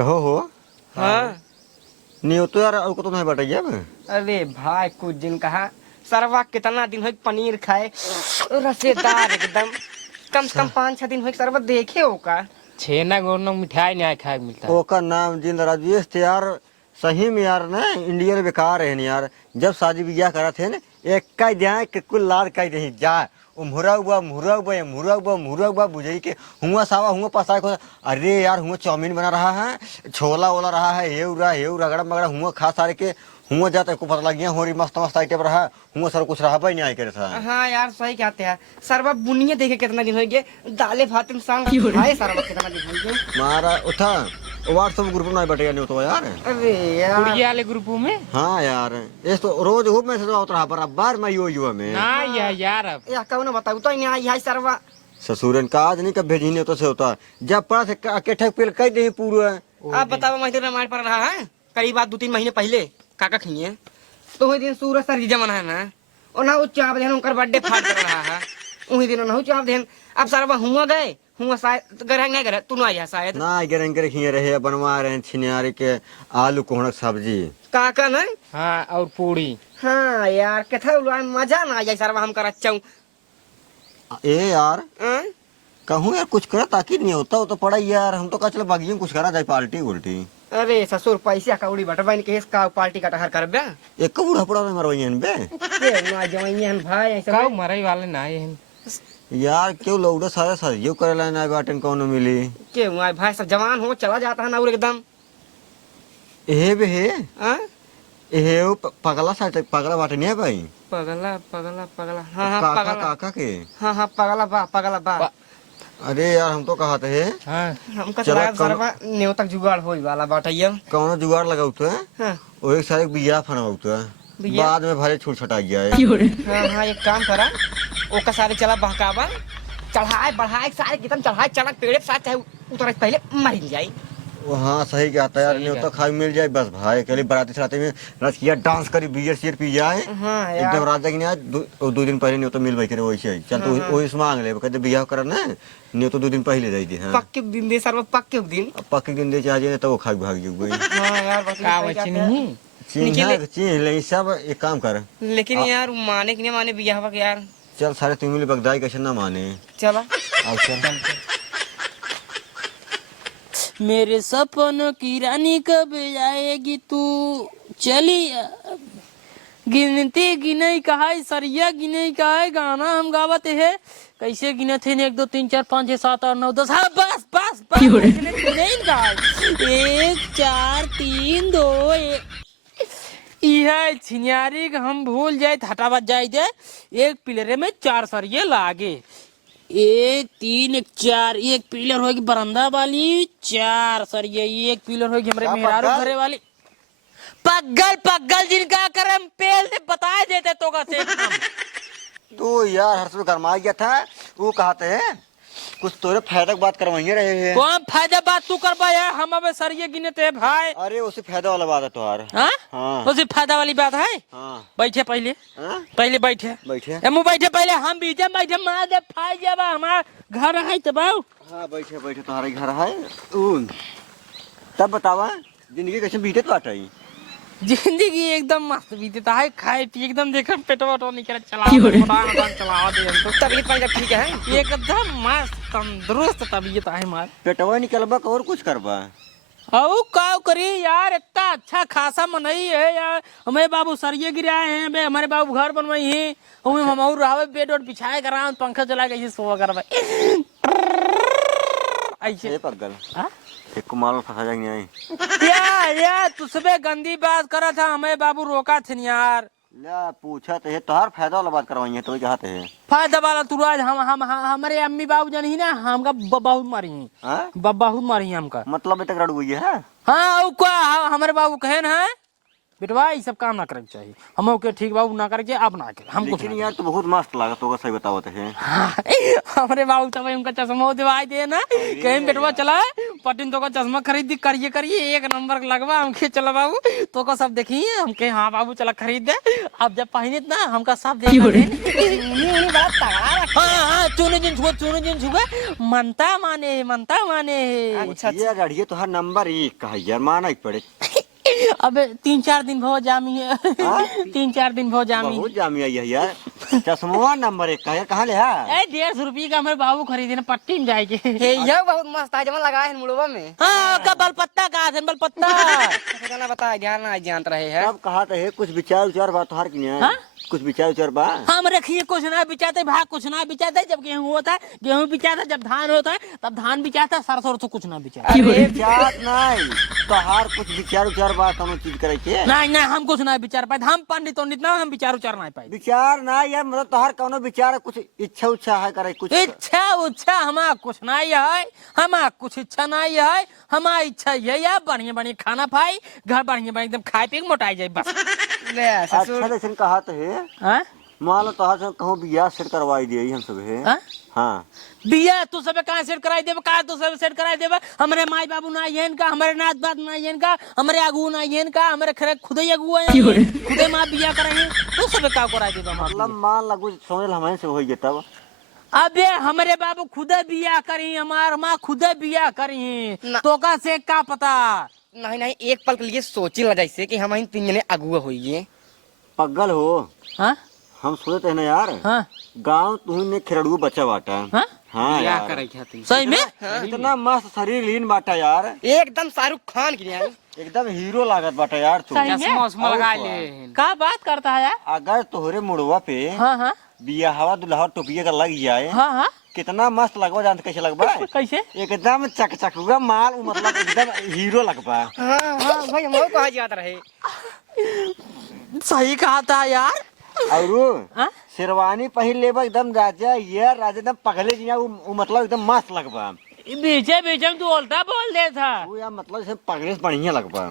कहो हो। हाँ। नहीं हो तो यार और को तो नहीं बताइए अब। अरे भाई कुछ दिन कहा सरवा कितना दिन हो पनीर खाए रसेदार एकदम कम से कम 5-6 दिन हो सरवा देखे हो का छेना गोरनो मिठाई नहीं खाए मिलता है। ओका नाम जिंद राजेश थे यार। सही में यार ना इंडिया में बेकार है यार। जब शादी ब्याह करा थे ना एक का जाए के कुल लार का नहीं जा मुरा हुआ बुझई के हुआ सावा हुआ पसा को। अरे यार हुआ चाउमीन बना रहा है छोला ओला रहा है ये रगड़ा मगड़ा हुआ खा सारे के हुआ जाता को पता लग गया हो रही मस्त मस्त आइटम रहा हुआ सर कुछ रहा भाई नहीं आए करे था। हाँ यार सही कहते हैं सरवा बुनिया देखे कितना दिन हो गए दाले भात में सांग भाई सरवा कितना दिन हो गए मारा उठा व्हाट्सएप ग्रुप में बैठेगा नहीं तो यार। अरे यार कुड़िया वाले ग्रुप में हाँ यार ये तो रोज हो मैसेज आवत रहा बराबर मैं यो में ना यार अब या कौन बताऊ तो नहीं आई है सरवा ससुरन का आज नहीं कब भेजी नहीं तो से होता जब पड़ा से अकेठक पेल कह दे पूरा। आप बताओ महीने रामायण पड़ रहा है करीब 2-3 महीने पहले काका खिए तो वही दिन सूरज सर जमन है ना और ना वो चाप देन उनका बर्थडे फाड़ कर रहा है वही दिन ना चाप देन अब सरवा हुआ गए हुआ शायद घर नहीं करे तू ना आया शायद ना गरन कर खिए रहे बनवा रहे छिनियारे के आलू कोहणक सब्जी काका ना हाँ और पूड़ी। हाँ यार कथा मजा ना आ जाए सरवा हम कर अच्छा ए यार कहूँ यार कुछ करा ताकि नहीं होता हो तो पड़ा यार हम तो कहा चलो बागियों कुछ करा जाए पार्टी उल्टी। अरे ससुर पैसा कौड़ी बटवाइन के का पार्टी का टहर कर बे एक बूढ़ा पड़ा में मरवाइयन बे के ना जवाइन भाई ऐसे काऊ मरई वाले ना है यार क्यों लौड़ा सारा सरियो करेला ना बाटन कौन मिली के माय भाई सब जवान हो चला जाता है ना और एकदम ए बे हे हां ए पगला सा पगला बाटन है भाई पगला पगला पगला हाँ हाँ काका पगला काका के हाँ पगला बा अरे यार हम तो कहा थे हाँ हमका चला चला सरवा नेव तक जुगाड़ होई वाला बाटैया कौन जुगाड़ लगाऊ तो है हां वो एक सारे बिया फनाऊ तो है बिया? बाद में भारी छूट छटा गया है। हाँ एक काम करा ओका सारे चला बहकावा चढ़ाए बढ़ाए सारे कितन चढ़ाए चढ़ा पेड़े साथ चाहे उतर पहले मर जाए वो हाँ सही कहता है यार नहीं तो खाई मिल जाए बस भाई कल बराती सराते में रसिया डांस करी बियर सियर पी जाए हाँ एकदम यार रात जाके आज दो दिन पहले नहीं तो मिल भाई करे वैसे ही चल तो वही मांग ले कहते बियाह कर ना नहीं तो 2 दिन पहले जाई थी। हाँ पक्के दिन दे सरवा पक्के दिन अब पक्के दिन दे चाहे तो वो खा भाग गई हाँ यार बस का बची नहीं चीन ले सब एक काम कर लेकिन यार माने कि नहीं माने बियाह के यार चल सारे तुम मिले बगदाई कैसे ना माने चला आओ चल मेरे सपनों की रानी कब आएगी तू चली गिनती गिने कहा सरिया गिने कहा गाना हम गावत है कैसे गिने थे 1 2 3 4 5 6 7 8 9 10 हाँ बस बस बस 1 4 3 2 यह छिनियारी हम भूल जाए हटावत जाए दे एक पिलरे में 4 सरिये लागे 1 3 1 4 एक पिलर होगी बरंदा वाली 4 सरिये एक पिलर होगी हमारे मेहरारू घरे वाली पगल जिनका करम पहले बताए देते तो का से तो यार हर्ष में गरमा गया था वो कहते हैं कुछ तोरे फायदा की बात करवाइए रहे हैं। कौन फायदा बात तू कर पाया हम अब सरिये गिने ते भाई अरे उसे फायदा वाला बात है तुम्हारा। हाँ हाँ उसी फायदा वाली बात है हाँ बैठे पहले हाँ? पहले बैठे बैठे एमु बैठे पहले हम बीजे बैठे मार दे फाय जाबा हमार घर है तो बाऊ हाँ बैठे बैठे तुम्हारे घर है तब बतावा जिंदगी कैसे बीते तो आटा ही जिंदगी एकदम मस्त बीतता है खाए पी एकदम देखो पेटवा तो निकल चला चला दे हम तो तबीयत पानी ठीक है एकदम मस्त तंदुरुस्त तबीयत है हमार पेटवा निकलबा और कुछ करबा औ का करी यार इतना अच्छा खासा मनई है यार हमें बाबू सरिये गिराए हैं बे हमारे बाबू घर बनवाई है हम और रहावे बेड और बिछाए करा पंखा चला के ऐसे सोवा करवा ऐसे पगल हां एक कुमार फंसा जाएंगे या तुझसे गंदी बात करा था हमें बाबू रोका थे यार ला पूछा तो है तोहार फायदा वाला बात करवाइए तो चाहते हैं फायदा वाला तू आज हम हमारे अम्मी बाबू जान ही ना हमका बहुत मारी हाँ बहुत मारी हमका मतलब तक रड़ हुई है। हाँ वो क्या हमारे बाबू कहे ना बेटवा ये सब काम ना करे चाहिए हम ओके ठीक बाबू ना करके आप ना करे हमको लेकिन यार तो बहुत मस्त लगा तो सही बतावत है। हमारे बाबू तब उनका चश्मा दिवाई दे ना कहीं बेटवा चला पटिन तो का चश्मा खरीद दी करिए एक नंबर लगवा हमके चला बाबू तो का सब देखिए हमके हाँ बाबू चला खरीद दे अब जब पहने ना हमका सब देख उन्हीं बड़ा तगड़ा रखा हाँ चुने जिन छुआ मनता माने अच्छा ये गाड़ी तो हर नंबर 1 का है यार, माना ही पड़े। अब 3-4 दिन भो जामी है 3-4 दिन भो जामी बहुत जामी आई है यार। चश्मा नंबर 1 का है, कहाँ ले है? 150 रुपये का हमारे बाबू खरीदे ना पट्टी में जाएगी हे यह बहुत मस्त है, जमा लगा है मुड़वा में। हाँ का बलपत्ता का बलपत्ता ना बता, ध्यान ना जानत रहे है। सब कहा तो है, कुछ विचार उचार बात हर की हाँ? कुछ विचार उचार बा। हम रखिए कुछ ना बिचाते भाग कुछ ना बिचाते, जब गेहूं होता है गेहूं बिचाता, जब धान होता है तब धान बिचाता, सरसों तो कुछ ना बिचाता। विचार नहीं तो हर कुछ विचार उचार बात कोनो चीज करे के नहीं हम कुछ ना विचार पाए, हम पंडित पंडित ना हम विचार उचार नहीं पाए। विचार ना यार, मतलब तो हर कोनो विचार कुछ इच्छा उच्छा है करे कुछ। इच्छा हमारा कुछ नहीं है, हमारा कुछ इच्छा नहीं है, हमारा इच्छा यही है बढ़िया बढ़िया खाना खाई, घर बढ़िया एकदम खाए पी के मोटाई जाए बस। अच्छा लेकिन कहा तो है हाँ? मान लो तोहर से कहूँ बियाह सेट करवाई दिए हम सब है। हाँ? हाँ बिया तू सब कहाँ सेट कराई देबा, कहाँ तू सब सेट कराई देबा, हमारे माई बाबू ना येन का, हमारे नाच बात ना येन का, हमारे आगू ना येन का, हमारे खरे खुदे आगू है खुदे माँ बिया करेंगे तू सब का कराई देबा। मतलब मान लगू समझ हमें से हो तब। अबे हमारे बाबू खुदे बिया करी, हमार माँ खुदे बिया करी, तो का से का पता। नहीं एक पल के लिए सोची ला जैसे कि हम 3 जने अगुआ होइए। पगल हो हाँ हम सोचते है ना यार, हाँ गाँव तुमने खिरड़ू बच्चा बाटा। हाँ हाँ क्या यार करे सही में इतना मस्त शरीर लीन बाटा यार, एकदम शाहरुख खान की है। एकदम हीरो लागत बाटा यार तू। सही में चश्मा लगा ले। का बात करता है यार। अगर तोहरे मुड़वा पे हाँ बिया हवा दुल्हा टोपिया का लग जाए हाँ कितना मस्त लगवा, जानते कैसे लगवा? कैसे एकदम चकचकुआ माल, मतलब एकदम हीरो लगवा। हाँ भाई हम कहा जात रहे। सही कहा था यार। और हाँ? शेरवानी पहन लेबा एकदम राजा, ये राजा एकदम पगले जी मतलब एकदम मस्त लगवा। बीचे में तू उल्टा बोल दे था वो यार मतलब से पगले से बढ़िया लगवा।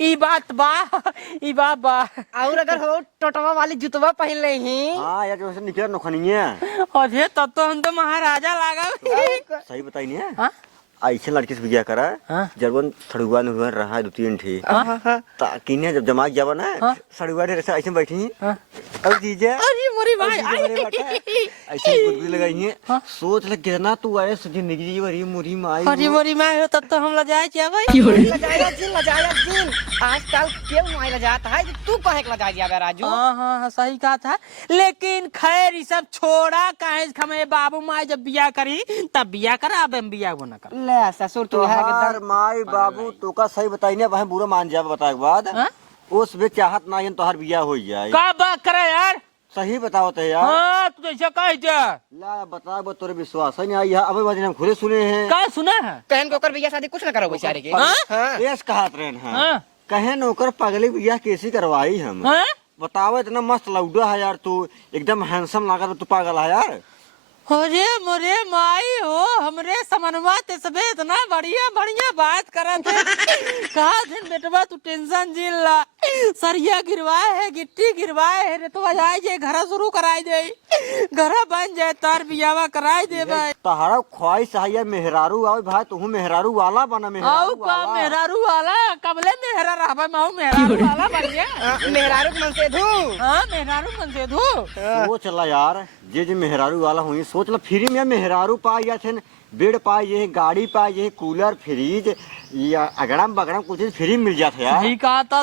ई बात बा और अगर हो टोटवा वाली जुतवा पहन ले ही। हाँ यार जैसे निकल नखनिया अरे तब तो हम तो महाराजा लागा। सही बताई नहीं हाँ? ऐसे लड़के से बिया करा हाँ? जब सड़ुआ नुआ रहा है 2-3 ठे हाँ? ताकिने जब जमा जावा ना हाँ? सड़ुआ ढेर ऐसे बैठी हाँ? और जीजा अरे मोरी भाई ऐसे गुदगुदी लगाई है। हाँ? सोच ले कितना तू आए जिंदगी जी भरी मुरी माई अरे मोरी माँ हो तब तो हम लजाए क्या भाई। लजाया जिन आजकल क्यों नहीं लजाता है, तू कहे के लजा दिया राजू। हाँ सही कहा था, लेकिन खैर ये सब छोड़ा, काहे हमें बाबू माई जब बिया करी तब बिया करा, अब हम बिया ना कर। ले ससुर तू है तोहार माई बाबू तो का सही बताई ने वह बुरा मान जाए बताए के बाद हाँ? उस वे चाहत ना इन तोहार बिया हो जाए। का बात करे यार। सही बताओ तो यार। हाँ तू जैसे कह जा ला बता वो तोरे विश्वास है नहीं आई है, अबे बाजी हम खुले सुने हैं। का सुना है। कहन को कर भैया शादी कुछ ना करो बेचारे के। हाँ? हाँ? केस कहात रहन है हाँ? कहे नौकर पगले बिया कैसी करवाई हम। हाँ? बताओ इतना मस्त लौडा है यार तू, एकदम हैंडसम लागत तू पागल है यार। अरे मोरे माई हो हमरे समनवा ते सबे इतना बढ़िया बात करत है। कहा दिन बेटवा तू टेंशन झेल ला, सरिया गिरवाए है गिट्टी गिरवाए है रे तो आ जाए घर शुरू कराई दे, घर बन जाए तार बियावा कराई दे भाई। तहारा ख्वाहिश है यार मेहरारू आओ भाई, तू मेहरारू वाला बना आओ मेहरारू का वाला। मेहरारू वाला कबले मेहरा रहबा माऊ मेहरारू वाला बढ़िया। मेहरारू मन से धू। हाँ मेहरारू मन से धू। सोच ला यार जे मेहरारू वाला हुई, सोच ला फ्री में मेहरारू पाई या थे बेड पाई ये गाड़ी पाई ये कूलर फ्रिज या अगड़म बगड़म कुछ फ्री मिल जाता यार।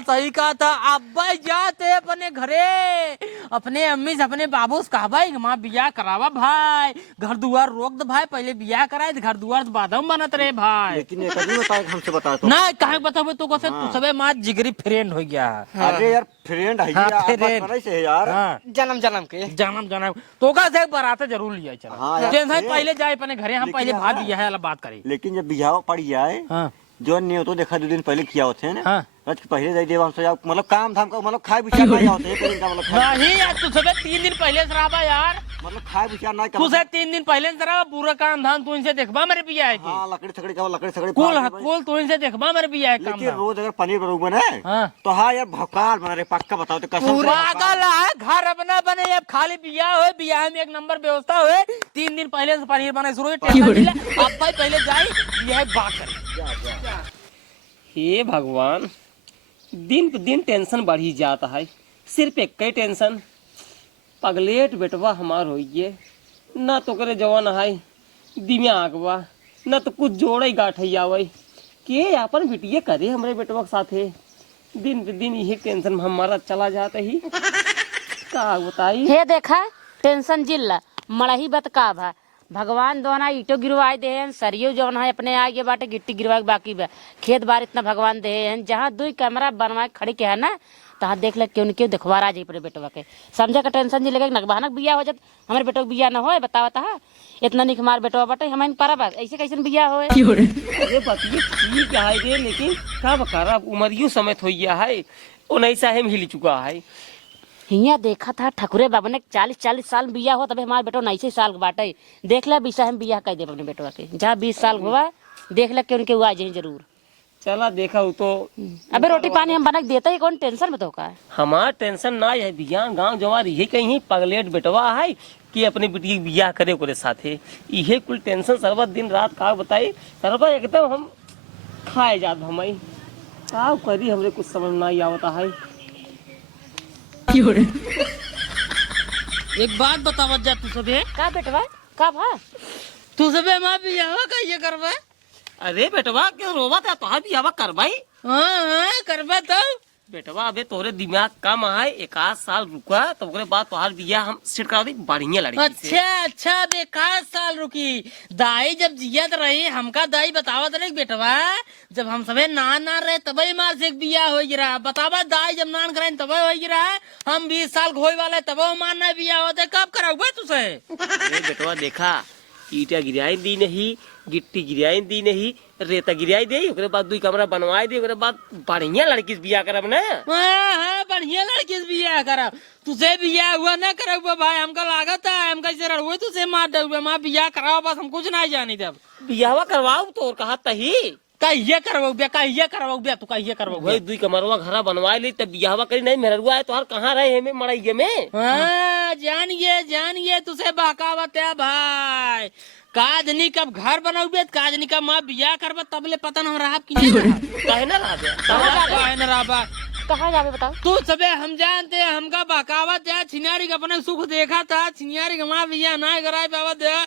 सही कहा था अब्बा जाते अपने घरे अपने अम्मी से अपने बाबू से कहा भाई माँ बिया करावा भाई, घर दुआर रोक दे भाई, पहले बिया कराए घर दुआर बादम बनत रहे भाई। लेकिन एक आदमी बताए हमसे बता तो ना कहे बताओ तो कैसे तू सबे माँ जिगरी फ्रेंड हो गया। अरे यार फ्रेंड है हाँ, यार, friend। बचपन से है यार। हाँ जन्म के जन्म तो का से बराते जरूर लिया चला। हाँ यार, टेंशन friend। पहले जाए अपने घरे, हम लेकिन पहले यार, भाग दिया है वाला बात करी। लेकिन जब बिहाव पड़ जाए हाँ जो नहीं हो तो देखा 2 दिन पहले किया होते हैं ना। हाँ आज पहले जाई देव हमसे मतलब काम धाम का मतलब खाए विचार नहीं होते हैं का मतलब नहीं यार तू सबे 3 दिन पहले से रहा यार, मतलब खाए विचार नहीं तू से 3 दिन पहले से रहा पूरा काम धाम तू इनसे देखबा मेरे बिया है की। हाँ लकड़ी सकड़ी कुल तू इनसे देखबा मेरे बिया है काम लेकिन धाम। रोज अगर पनीर बरू बने हाँ तो हाँ यार भौकाल बना रहे पक्का बताओ तो कसम से पागल है, घर अपना बने अब खाली बिया हो, बिया में एक नंबर व्यवस्था हो, 3 दिन पहले से पनीर बने शुरू अब भाई पहले जाई बिया है बाकर। हे भगवान, दिन पे दिन टेंशन बढ़ी जाता है। सिर्फ एक ही टेंशन, पगलेट बेटवा हमार होइए न तो करे जवान है दिमाग बा, न तो कुछ जोड़े गाठई आवे के अपन बिटिया करे हमरे बेटवा के साथे। दिन पे दिन यही टेंशन में हमारा चला जाता ही। का बताई हे देखा टेंशन जिल्ला मड़ही बत का भा भगवान दोना ईटो गिरवाए दे हैं सरियो जवन है अपने आगे बाटे गिट्टी गिरवा के बाकी बा खेत बार इतना भगवान दे हैं जहाँ दुई कैमरा बनवाए खड़ी के है ना तहाँ देख ले क्यों क्यों देखवा रहा जी पड़े बेटवा के समझे का टेंशन जी लगे नकबानक बिया हो जात हमारे बेटो के बिया न हो बतावा ता इतना निक हमार बेटवा बाटे हमें पारा बा ऐसे कैसे बिया होए। अरे बतिए ठीक है रे, लेकिन का बकारा उमरियो समेत हो गया है, उन्नीस साल में हिल चुका है। हिया देखा था ठकुरे बाबा ने 40 साल बिया हो तबे हमारे बेटो 19 साल के बाटे देख ले 20 हम बिया कह दे अपने बेटवा के जहाँ 20 साल हुआ देख ले क्यों के आ जाए जरूर। चला देखा वो तो अबे रोटी पानी हम बना के देता ही कौन टेंशन में तो का हमार टेंशन ना है बिया गांव जवार यही कहीं पगलेट बेटवा है कि अपनी बेटी के बियाह करे ओकरे साथे यही कुल टेंशन सरवा दिन रात का बताई सरवा एकदम हम खाए जात हमारी का करी हमरे कुछ समझ ना ही आवता है। एक बात बतावत जा तू सबे का बेटवा का भा तू सबे माँ बिया कहिए करवा। अरे बेटवा क्यों रोवा था तो बियाह करवाई। हाँ करवा तो बेटवा अबे तोरे दिमाग कम है, एक आध साल रुका तो ओकरे बाद तोहार बियाह हम सेट करा दी बढ़िया लड़की से। अच्छा बेकार साल रुकी दाई जब जियत रही हमका दाई बतावत रही बेटवा जब हम सबे नान रहे तबे मार से बिया हो गिरा बतावा दाई जब नान करे तबे हो गिरा हम 20 साल होए वाले तबे मारना बिया होते कब कराऊंगा तुझसे। अरे बेटवा देखा ईटा गिराई दी नहीं, गिट्टी गिराई दी नहीं, रेता गिराई दे ओकरे बाद दुई कमरा बनवाई दे ओकरे बाद बढ़िया लड़की से बियाह करब ना। हाँ बढ़िया लड़की से बिया करब तुझे बिया हुआ ना करब भाई हमका लागत है हम कैसे रहुए तुझे मार डुबे माँ बिया कराओ बस हम कुछ नहीं जानी जब बियाह करवाओ तो कहा तही कहिए करवाऊ बे तू कहिए करवाऊ वही दुई कमरवा घरा बनवाई ली तब बियाह करी नहीं मेहरुआ है तोहार कहाँ रहे हमें मड़ाइये में। हाँ जानिए तुझे बहकावत है भाई काजनी कब घर बनाओगे काजनी कब माँ बिया करबा तब ले पता न रहा कि कहे ना रहा कहाँ जावे बताओ तू सबे हम जानते हमका बहकावत है छिनारी का अपने सुख देखा था छिनारी का माँ बिया ना कराए पावत है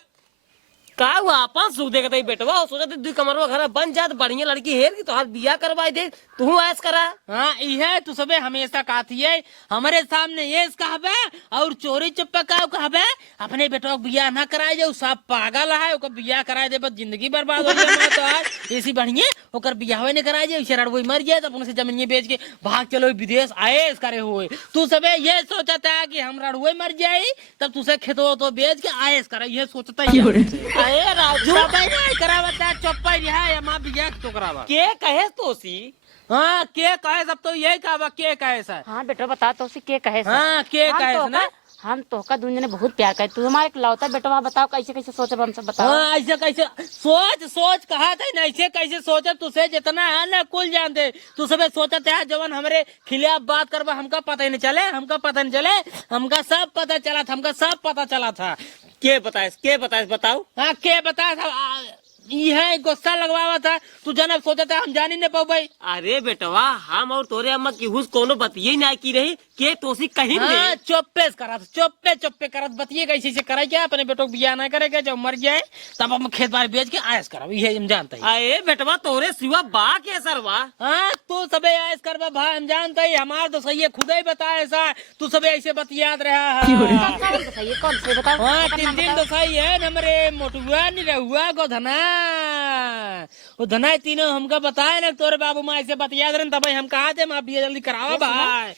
का हुआ अपन सुख देखता ही बेटवा सोचा दुई कमरवा घर बन जात बढ़िया लड़की हेर की तोहार बियाह करवाई दे तू ऐस करा। हाँ ये तू सबे हमेशा कहती है हमारे सामने ये कहबे और चोरी चुप्पा का कहबे अपने बेटवा को बियाह ना कराए जाओ सब पागल है ओकर बियाह कराए दे बस जिंदगी बर्बाद हो जाए तो आज ऐसी बढ़िया ओकर बियाह नहीं कराए जाए शराड़ वही मर जाए तो अपन से जमीन बेच के भाग चलो विदेश आए करे हुए तू सबे ये सोचता है कि हम रड़ुए मर जाए तब तुझे खेतो तो बेच के आए करे ये सोचता ही राजू करावता चुप्पा है माँ बियाह तो करावा के कहे तोसी। हाँ के कहे सब तो यही कहा के कहे सर। हाँ बेटा बता तो उसे के कहे हाँ के कहे ना हम तो का दुनिया ने बहुत प्यार करे तू हमारे लौता बेटा बताओ कैसे कैसे सोचे हम सब बताओ। हाँ ऐसे कैसे सोच कहा था ना ऐसे कैसे सोचे तुझे जितना है ना कुल जानते तू सब सोचते है जवन हमारे खिलाफ बात करवा हमका पता ही नहीं चले हमका सब पता चला था के बताए बताओ। हाँ के बताया था ये गुस्सा लगवावा था तू जनब सोचा था हम जानी नहीं पाऊ भाई। अरे बेटवा हम और तोरे अम्मा की हुस कोनो बतिये ना की रही के तोसी कहीं हाँ, चुप्पे करत बतिये कैसे से करे क्या अपने बेटो को बियाह ना करेगा जब मर जाए तब हम खेत बार बेच के आयस कराओ ये हम जानते हैं। अरे बेटवा तोरे सिवा बा के सरवा। हाँ तू सबे आयस करवा भाई हम जानते हैं हमार तो सही है खुद ही बता ऐसा तू सबे ऐसे बतियात रहा है। कौन से बताओ हाँ 3 दिन तो सही है नमरे मोटुआ नहीं रहुआ गोधना वो धना तीनों हमका बताए ना तोरे बाबू माँ ऐसे बतिया रहे तब हम कहा थे माँ बिया जल्दी करावा भाई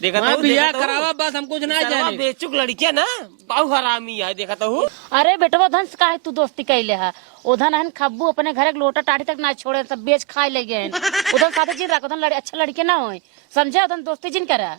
देखा माँ बिया करावा बस हम कुछ ना जाने बेचुक लड़कियां ना बहु हरामी है देखा तो हूँ। अरे बेटवा धन से काहे तू दोस्ती कैले है उधन हन खब्बू अपने घर के लोटा टाटी तक ना छोड़े सब बेच खाए ले गए उधर साथे जिन रख उधन अच्छा लड़के ना हो समझे उधन दोस्ती जिन करा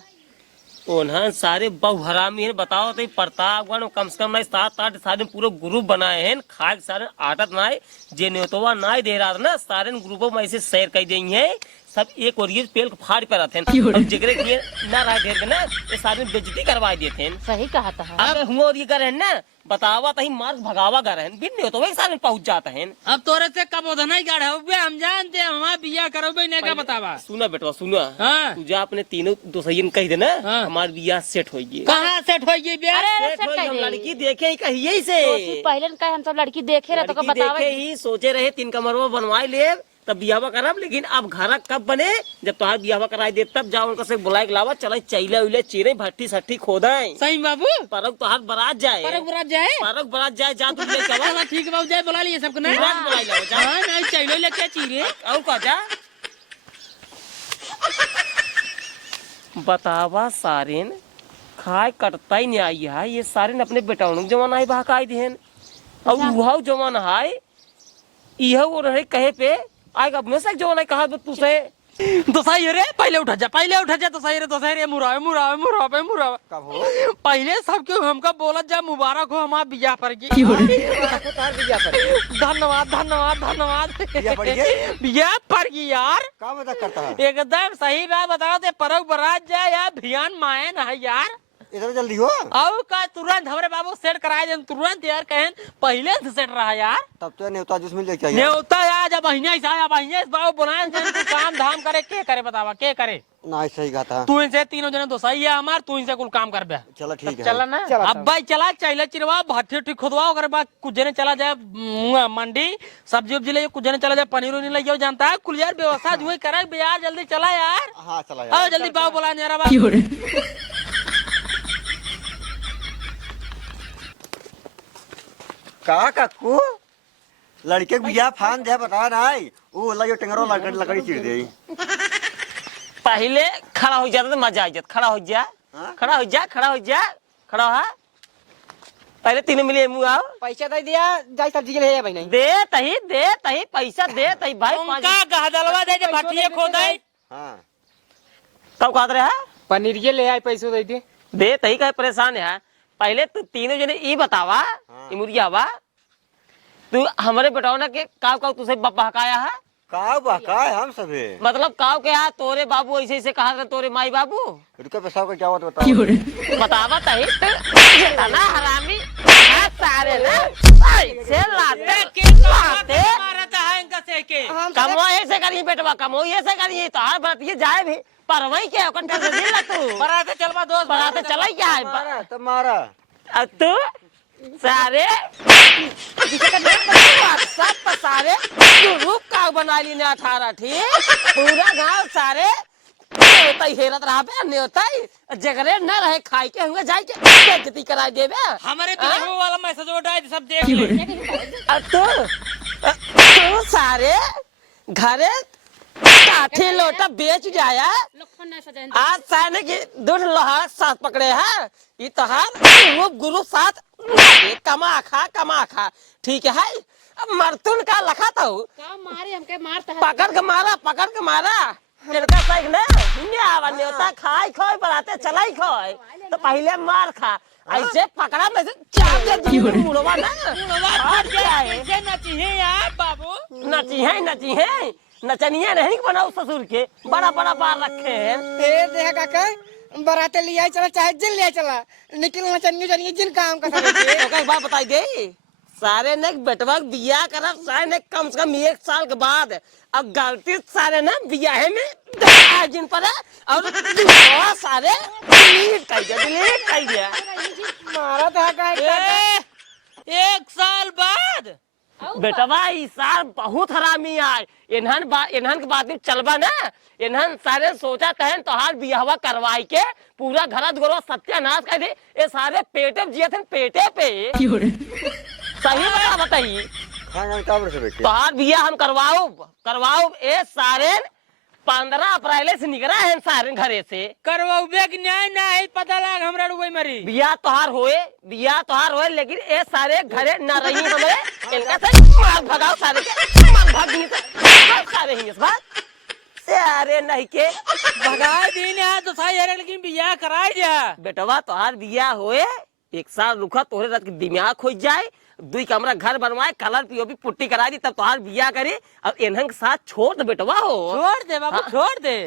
उन्हें सारे बहु हरामी है बताओ तो प्रताप कम से कम नहीं 7-8 सारे पूरे ग्रुप बनाए हैं खाए सारे आटत ना जे न्योतवा ना दे रहा ना सारे ग्रुपों में ऐसे शेयर कर दी है सब एक और पेल फाड़ पे रहते हैं अब जगरे ये ना रह देर के ना ये सारे बेइज्जती करवा देते हैं। सही कहा था। अब हुआ और ये करे ना बतावा तही मार्ग भगावा कर हैं बिन नहीं तो वही सारे पहुंच जाता है। अब तोरे से कब उधर नहीं गाढ़ हो हम जानते हैं हमारा बिया करो नहीं का बतावा। सुना बेटवा सुना हाँ। तू जा अपने तीनों दोस्तन कह देना हाँ। हमार बिया सेट हो गई। कहाँ सेट हो गई बिया? अरे सेट हो सेट हम कर लड़की देखे ही कहिए से पहले कहे हम सब लड़की देखे रहे तो लड़की बतावा। देखे ही सोचे रहे 3 कमरवा बनवाए ले तब बियावा करब लेकिन अब घर कब बने जब तुहार बियावा कराई दे तब जाओ उनका से बुलाए के लावा चले चैले उले चीरे भट्टी सट्टी खोदाए सही बाबू परक तुहार बारात जाए परक बरात जाए परक बारात जाए जा तू ले चला चला ठीक बाबू जाए बुला लिए सबको नहीं तुरंत बुलाई लाओ जा हाँ नहीं चलो लेके चीरे और का जा बतावा सारेन खाए कटता ही नहीं आई है ये सारेन अपने बेटाउन जवान आई बहकाई देन और वह जवान है यह वो रहे कहे पे आएगा अपने से जवान कहा तू से तो सही रे पहले उठा जा तो सही रे मुरावे कब हो पहले सबके हमका बोलत जा मुबारक हो हमारा बियाह पर की धन्यवाद धन्यवाद धन्यवाद बियाह पर गई? बियाह पर की यार का मजाक करता है एकदम सही बात बताओ ते परक बरात जाए यार भियान माए ना है यार इतना जल्दी हो और का तुरंत हमरे बाबू सेट कराए दे तुरंत यार कहन पहले से सेट रहा यार तब तो न्योता जूस मिल जाए न्योता यार जब महीने ऐसा या महीने बाबू बनाए जन काम धाम करे के करे बतावा के करे ना सही कहा था तू इनसे तीनों जने तो सही है हमार तू इनसे कुल काम कर बे चलो ठीक है चला ना अब भाई चला चैले चिरवा भट्टी उट्टी खुदवाओ अगर बात कुछ जने चला जाए मंडी सब्जी उब्जी ले कुछ जने चला जाए पनीर उनीर ले जाओ जानता है कुल यार व्यवस्था जो है करे यार जल्दी चला यार हाँ चला आओ यार जल्दी बाबू बोला यार बाबू का काकू लड़के के बियाह फान दे बता ना वो लगे टेंगरो लकड़ी चीर दे पहले खड़ा हो जाता तो मजा आ जाता खड़ा हो जा हाँ? खड़ा हो जा पहले तीनों मिले मुँह आओ पैसा दे दिया जाए सब्जी के ले भाई नहीं दे तही पैसा दे तही भाई उनका गहदलवा दे जे भट्टी खोदाई हाँ कब कहते रहे पनीर के ले आए पैसों दे दे तही कहे परेशान है पहले तू तीनों जने ई बतावा हाँ। मुर्गियावा तू हमारे बेटाओ के काव तुझसे बहकाया है का है हम सभी मतलब काव के यहाँ तोरे बाबू ऐसे ऐसे कहा तोरे माई बाबू रुका पैसा का क्या हुआ तो बताओ बतावा तही ना हरामी सारे ना ऐसे लाते मारता है इनका से के कमो ऐसे करिए बेटवा कमो ऐसे करिए तो हर बात ये जाए भी पर वही क्या कंटा से दिल तू बराते चलवा दोस्त बराते चला क्या है मारा तब मारा अब तू सारे सब सारे रूप का बना ली ने 18 ठीक पूरा गांव सारे न्योता हेरत रहा पे न्योता जगरे न रहे खाई के हुए जाए के बेइज्जती कराई देबे हमारे पिछले वाला मैसेज उठाए सब देख ले अब तू सारे घरे काठी लोटा बेच जाया आज साने की दूध लोहा साथ पकड़े हैं ये तो हार गुरु साथ कमा खा ठीक है अब मरतुन का लखा था मारे हमके मारता है पकड़ के मारा लड़का सही ना हिंगे आवा न्योता खाई खोई बनाते चलाई खोई तो पहले मार खा ऐसे पकड़ा में से चाप दे दी मुड़वा ना और क्या है नची है यार बाबू नची है नचनिया नहीं बनाओ ससुर के बड़ा बार रखे हैं देखा काका बराते ले आए चला चाहे जिन ले चला निकल नचनियो जनिए जिन काम का तो बात बताई दे सारे ने बेटवा बिया करा सारे ने कम से कम 1 साल के बाद अब गलती सारे ना बियाह में जिन पर और सारे डिलीट कर दिया मारा था का 1 साल बाद बेटवा इस साल बहुत हरामी आए इन्हन के बाद चलबा ना इन्हन सारे सोचा तहन तो हाल बियाहवा करवाई के पूरा घर गोरो सत्यानाश कर दे ये सारे पेटे जिए थे पेटे पे सही बात बताइए हाँ कब से बेटे तो हाल बिया हम करवाओ ए सारे 15 अप्रैल से निकला है सारे घरे से करवाऊबे कि न्याय ना है पता लग हमरा रुई मरी बिया तोहार होए लेकिन ए सारे घरे न रही हमारे इनका से मार भगाओ सारे के मार भाग नहीं सारे ही इस बात सारे नहीं के भगाए दिन है तो सही है लेकिन बियाह कराई जा बेटवा तोहार बिया होए एक साल रुका तोहरे रात के दिमाग खोज जाए, 2 कमरा घर बनवाए, कलर पीओपी पुट्टी करा दी, तब तोहार बिया करे और इन्हन के साथ छोड़ दे बेटवा हो। छोड़ दे बाबू, छोड़ दे।